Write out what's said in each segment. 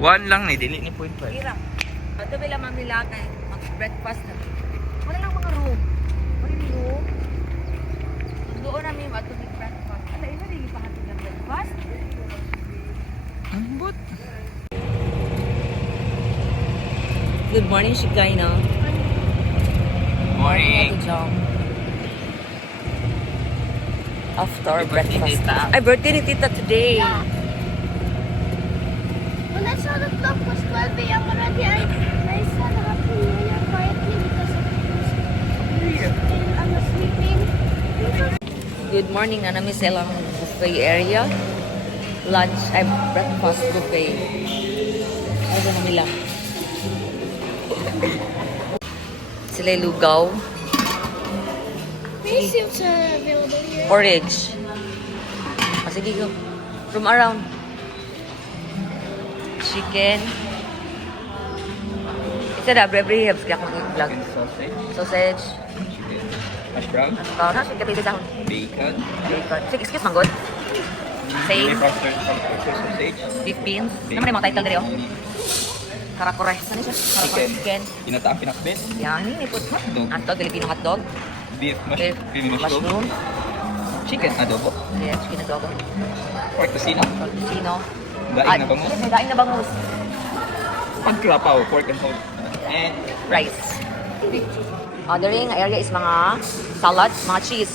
One lang na, dili ni 0.5. Hirap. Ito bila mamila kay mag-breakfast na. Wala lang mga room. Wala yung room. Doon namin matubig breakfast. Ala, ina rin ipahatid ng breakfast. Ambot. Good morning, Shikaina. Morning. After our Happy birthday, breakfast. Tita. Ay, birthday ni Tita today. Yeah. When I saw the clock was 12 a.m. already, I said Happy New Year quietly because I was sleeping. Good morning, na namin silang buffet area. Lunch, ay breakfast buffet. Ay, na nila. Sila yung lugaw. Many soups are available here. Porridge. Ah, sige, go. Room around. Chicken. Ito na, brevery herbs. Kaya akong i-vlog. Sausage, Sausage. chicken, hash brown, Ito na, sige, pwede sa akong bacon, bacon. Sige, excuse, manggod. chili Same. frosted sausage, Beef beans. Ano man yung mga title dali, oh? Karakure. Ano siya? Karakure chicken. ginataang pinakbet, Yan, ini put mo. Hotdog. Hotdog, Filipino hotdog. beef, Beef, creamy mushroom, mushroom. chicken adobo, Yes, chicken adobo. pork tocino, Tortellino. daing na bangus, Daing na bangus. pagklapaw, pork and hot, and Rice. Ordering area is mga salad, mga cheese.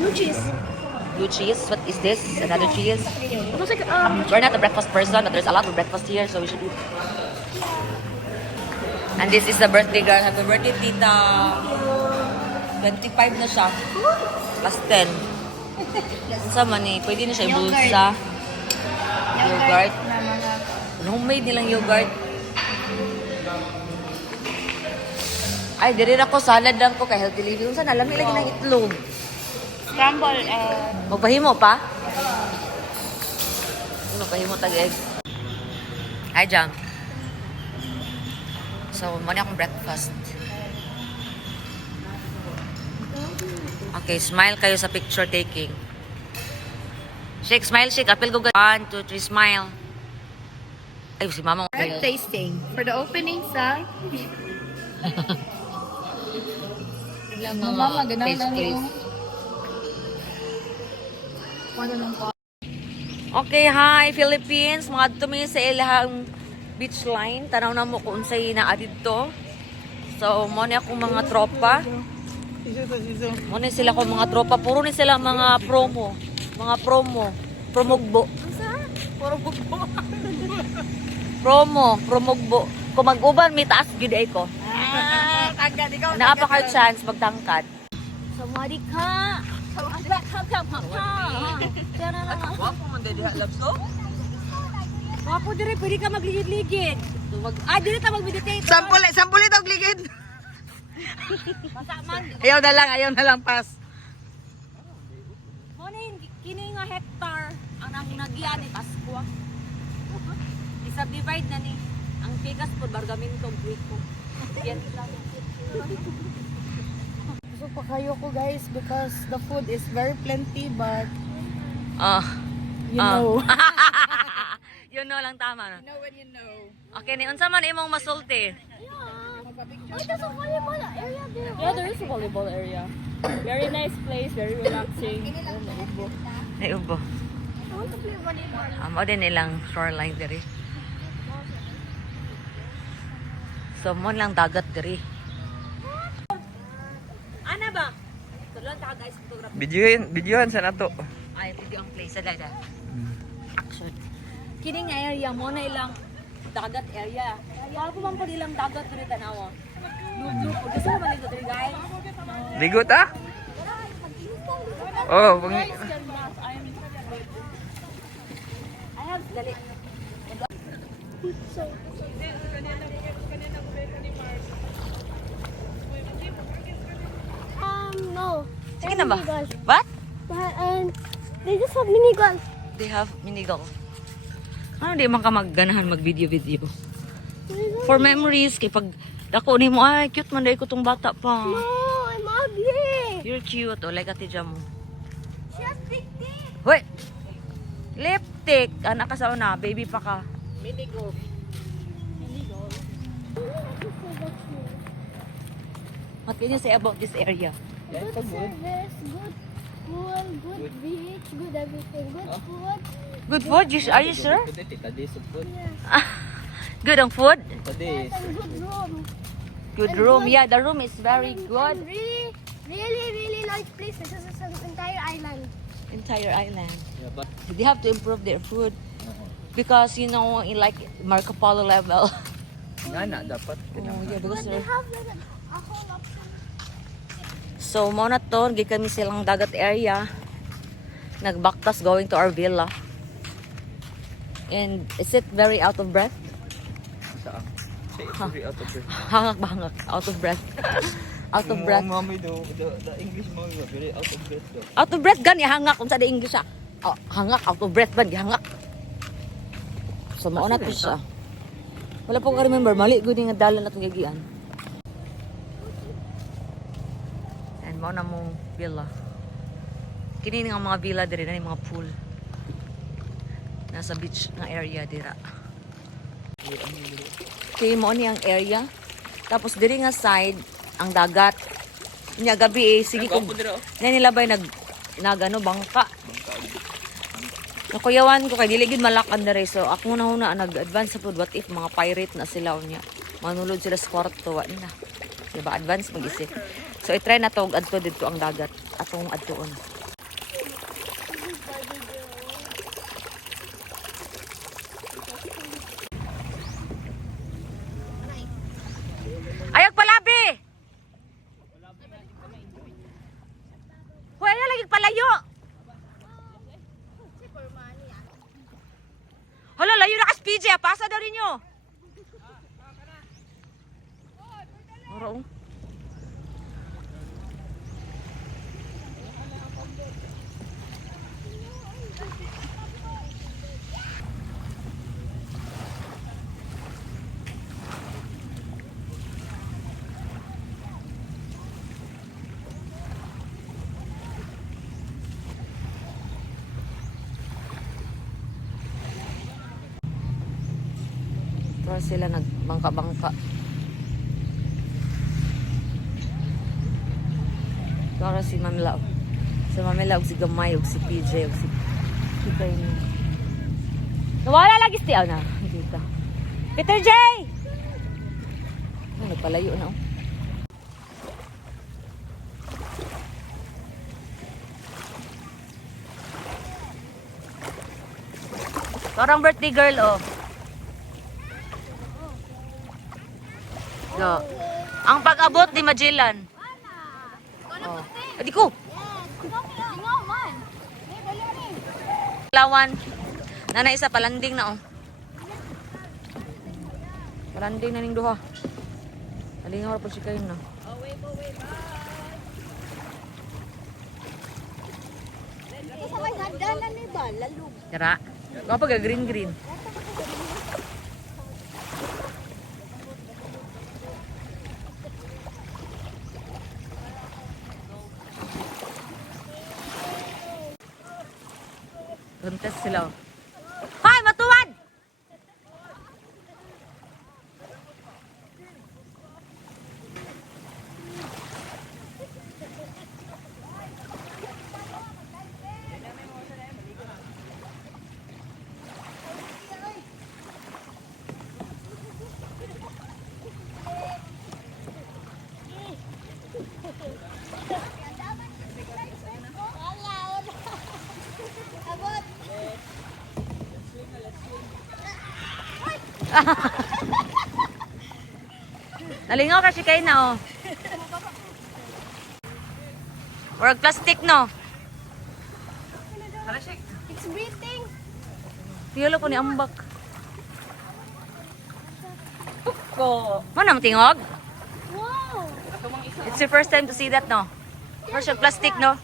Blue cheese. Blue cheese. What is this? Another cheese. It was like, We're not a breakfast person, but there's a lot of breakfast here, so we should eat. And this is the birthday girl. Happy birthday, Tita. 25 na siya. Plus 10. Sa man eh. Pwede na siya ibulsa. Yogurt. Homemade nilang yogurt. Ay, diri na ko salad lang ko kay healthy living. Unsa na lang nilagay ng itlog. scramble Magpahimo pa? Magpahimo tag-egg. Hi, Jam. So, muna akong breakfast. Okay, smile kayo sa picture taking. Shake, smile, shake. Apil ko. 1, 2, 3, smile. Ay, si Mama. Bread tasting for the opening sa Mama, face face. Okay, hi Philippines. Mga tumi sa ilahang beach line. Tanaw na mo kung sa'y naadid to. So, muna akong mga tropa. Muna sila ko mga tropa. Puro ni sila mga promo. Mga promo. Promogbo. Promogbo. Promogbo. Kung mag-uban, may taas gid ay ko. kagad ikaw. Naapa kayo chance magtangkad. Sawadee ka. Sawadee ka. Wapo man dili love song. Wapo dire, pwede ka magligid-ligid. Dire ka mag-meditate. Sampuli daw gligid. Pasaman. Ayaw na lang pas. Mo na yung kini nga hectare ang nagiya ni Pascua. I-subdivide na ni. Ang pikas po, bargamin ko, buwit ko. Yan. Gusto pa kayo ko guys because the food is very plenty but Ah. you know. You know lang tama no. You know when you know. Okay, ni unsa man imong masulti? Oh, there's a volleyball area there. Yeah, there is a volleyball area. Very nice place, very relaxing. Ay ubo. I want to play volleyball. Amo din nilang shoreline diri. So mo lang dagat diri. Ana ba? Tulon ta guys, photography. videohan sa nato. Ay video ang place sa dada. Action. Kini nga area mo na ilang dagat area. Wala po man po ilang dagat diri tanawa. Lublub po. Gusto mo maligo diri guys? Ligo ta? Oh, I have dali. No. Sige na ba? What? And they just have mini golf. They have mini golf. Ano di man ka magganahan mag-video-video? For memories, kay pag dako ni mo, ay, cute man dahil ko tong bata pa. No, I'm ugly. You're cute, oh, like ate Jam mo. She has big teeth. Wait! Lipstick! Anak ka sa una, baby pa ka. Mini golf. What can you say about this area? Good service, good pool, good beach, good everything, good food. Good food? Are you sure? Tadi support. Good on food? Tadi. Yes, and good room. Good room. Yeah, the room is very good. And really nice place. This is an entire island. Entire island. Yeah, but They have to improve their food. Because, you know, in like Marco Polo level. ngana dapat. Oh, yeah, because But they have like a whole option. so, mo na to, gi kami silang dagat area. Nagbaktas going to our villa. And is it very out of breath? Saan? Say it's very out of breath. Hangak ba hangak? Out of breath. Out of breath. Mommy do the English mommy very out of breath do. Out of breath gani hangak kung sa the English ah. Oh, hangak out of breath ba hangak. So mao na to siya. Wala po ka remember mali gud nga dalan atong gigian. And mao na mong villa. Kini nga mga villa diri na mga pool. Nasa beach nga area dira. Okay, mo ni ang area. Tapos diri nga side ang dagat. Nya gabi sige kung na nila ba nagano bangka. Nakuyawan ko kay dili gid malakan dere so ako na huna nag-advance sa food what if mga pirate na sila unya. Manulod sila sa kwarto wa na. Diba advance mag-isip. So i-try na to adto dito ang dagat atong adtuon. Ayog palabi. Hoy, lagi palayo. Hala, layo na kas PJ, pasa daw rin nyo. Oro. Para sila nagbangka-bangka. Para si Mamila. Si Mamila, si Gamay, si PJ, si Peter. Nawala lagi siya na. Dito. Peter J! Ay, nagpalayo na. Parang birthday girl, oh. No. Ang pag-abot di Magellan. Oh. Adi ko. Lawan. Nana isa palanding na oh. Palanding na ning duha. Alingaw ra po si kayo na. Sa may hagdanan ni ba? Lalug. Tara. Kapag green. Contest sila. Hoy, matuwad! Nalingaw kasi kayo na oh. Work plastic no. It's breathing. Tiyolo ko ni ambak. Ko. Manang tingog? Wow. It's your first time to see that no. First yung plastic no.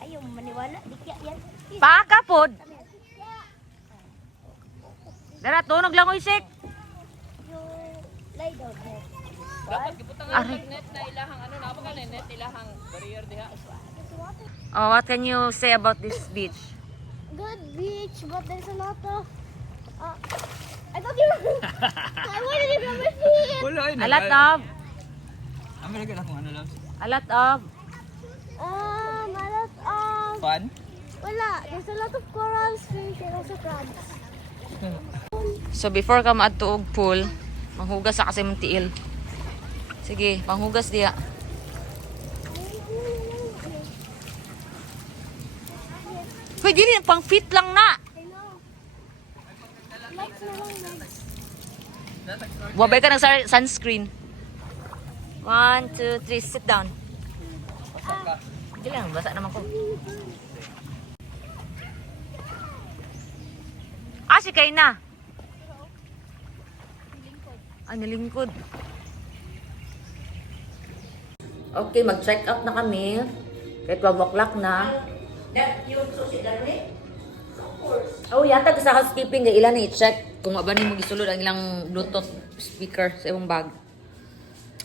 Ayaw maniwala. Dikya yan. Pakapod. Dara tunog lang ko isik. Yung lay down. Dapat gibutang Ari. net na ilahang ano na ba net ilahang barrier diha. Oh, what can you say about this beach? Good beach, but there's a lot of I thought you were. I wanted to grab my feet. Wala ay A lot of, Amin na akong ano lang. a lot of. A lot of. Fun? Wala. There's a lot of corals, fish, and also crabs. So before ka maadto og pool, manghugas sa kasi mong tiil. Sige, panghugas diya. Pwede rin, pang fit lang na. I know. Lights na lang, lights. Wabay ka ng sunscreen. 1, 2, 3, sit down. Hindi lang, basa naman ko. Ah, si Kayna. Ah, nilingkod. Okay, mag-check out na kami. Kahit 12 o'clock na. Oh, yata sa housekeeping kay ilan i-check kung ba ni mo gisulod ang ilang Bluetooth speaker sa imong bag.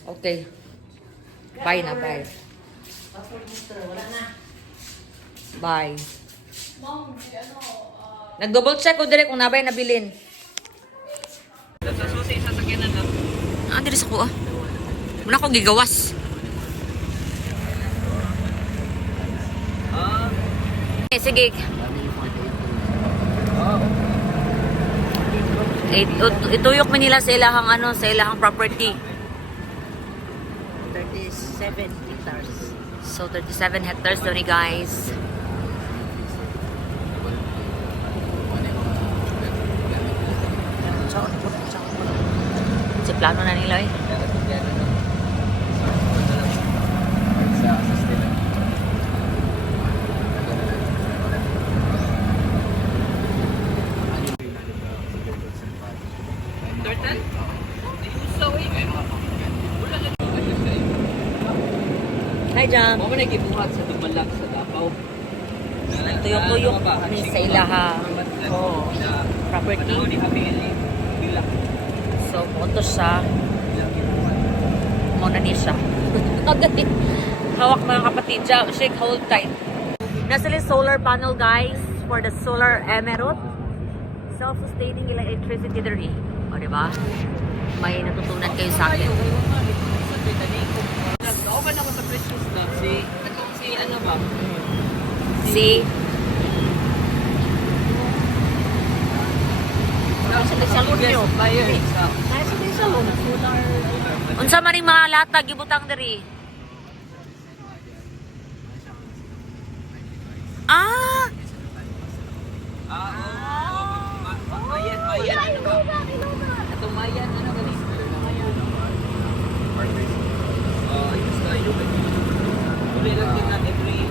Okay. Bye na, bye. Bye. Nag-double check ko direct kung nabay nabilin. Sa susi sa sakyanan na. Ah, dito sa ko ah. Muna ko gigawas. Sige. Ituyok man nila sa ilahang ano, sa ilahang property. 37 hectares. So 37 hectares daw ni guys. Si plano na nila eh. Hi, Jam. Mo na gibuhat sa tumalang sa Davao. Tuyok-tuyok ni sa ilahang property. Ano ni Habili? Bila. So, puntos siya. Muna niya siya. Agad hawak mga kapatid siya. Shake, hold tight. Nasa yung solar panel, guys, for the solar emerald. Self-sustaining electricity diri. O, diba? May natutunan kayo sa akin. Nag-open ako sa Christmas na si ano ba? See? Unsa man ring mga latag gibutang diri? Ah! Mayan, ano ba? Itong mayan, ano ba? Ayos na yun. Uli lang din natin every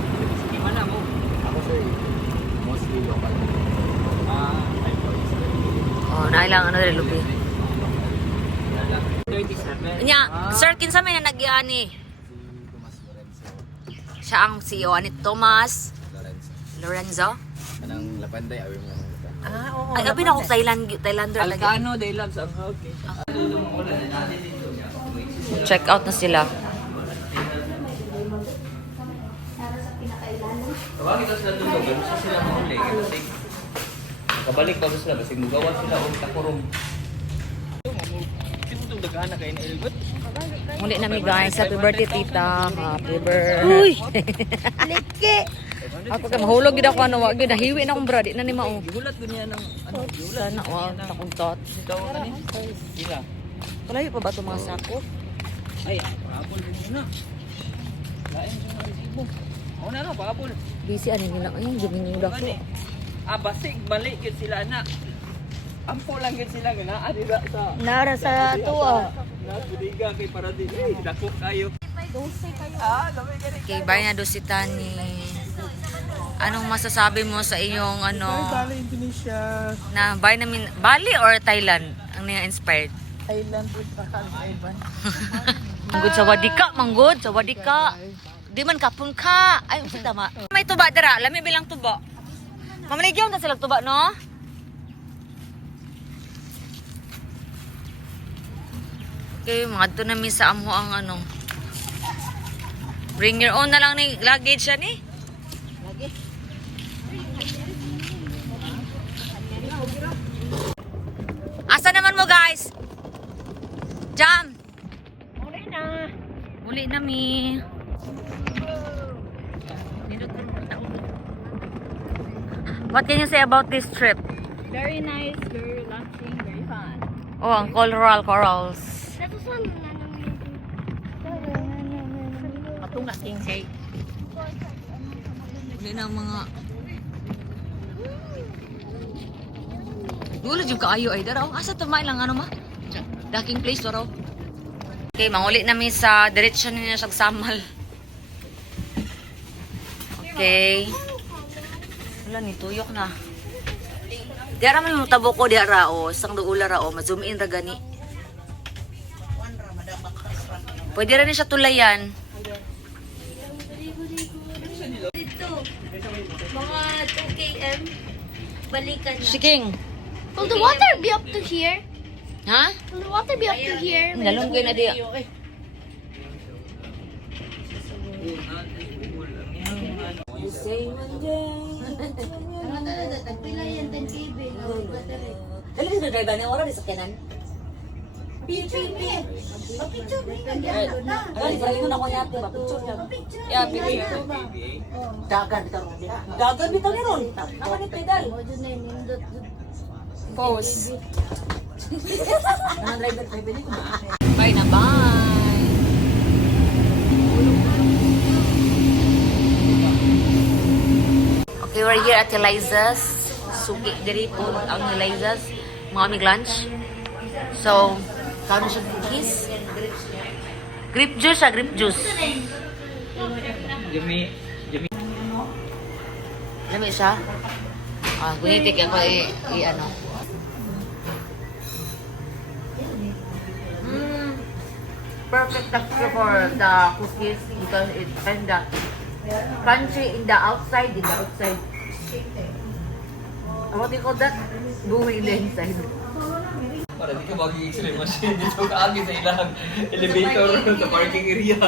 gimana mo? Ako sir, mostly local. Oh, nailang ano diri lubi. 37. Nya, sir kinsa may na nagyani? Si Tomas Lorenzo. Siya ang CEO ni Thomas Lorenzo. Kanang Lapanday, awin mo naman ito. Ay, abi na ako Thailander lagi. Alcano, they love sa okay. Check out na sila. Tawagin ka sila doon, pero sa sila mahuli. Kasi kabalik ba sila, kasi mugawan sila o takurong. Sino itong dagana kayo na ilgot? Muli namin guys, happy birthday tita. Happy birthday. Uy! Liki. Ako ka mahulog gid ako ano, wag gid nahiwi na akong bra, di na ni mao. Gihulat ko niya ng ano, gihulat. Sana wa takuntot. Ikaw ka ni? Sila. Wala pa ba itong mga sako? Ay, pahabol din muna. Lain sa mga resibo. Ako na pahabol. Busy ani nila. Ay, gumingin ako. Gani. Basig, mali yun sila na. Ampo lang yun sila nga naa dira sa Nara sa tuwa. Nagbudiga kay para din. Dako kayo. Dami gani. Okay, bye na dosita ni. Anong masasabi mo sa iyong ano? Bali, Indonesia. Na bye namin Bali or Thailand ang na-inspired? Thailand with Ivan. Manggod sa wadika, manggod sa wadika. Di man kapun ka. Ay, usit tama. May tuba dara, lami bilang tuba. Mamaligyaw na sila tuba, no? Okay, mga to namin sa amo ang ano. Bring your own na lang ni luggage yan eh. Asa na Jam! Uli na mi. What can you say about this trip? Very nice, very relaxing, very fun. Oh, ang corals. Matunga king cake. Uli na ang mga... Wala dyan kaayo ay daraw. Asa tumay lang ano ma? Daking place daraw. Okay, manguli namin sa diretsyon niya sa Samal. Okay. Wala ni tuyok na. Diara man yung tabo ko diara o sang duula ra o ma-zoom in ra gani. Pwede ra ni siya tulayan. Dito. Mga 2 km. Balikan na. Siking. Will the water be up to here? Ha? Will the water be up to here? Dalong kayo na diya. Pila yan, 10 kb. Dali sa driver na wala di sa kanan. Picture me. Picture me. Ay, sarili ko na ko yate ba picture yan. Yeah, picture. Dagan bitaw ron diha. Dagan bitaw ni ron. Ako ni pedal. Pose. Bye na bye. Okay, we're here at Eliza's. Suki diri po ang Eliza's. Mga aming lunch. So, kano siya cookies? Grape juice siya, grape juice. Jami. Lami siya? Ah, gunitik ako ano. Perfect texture for the cookies because it's kinda crunchy in the outside, What do you call that? Gooey in the inside. Para di ka mag-i-x-ray machine dito kaagi sa ilang elevator sa parking area.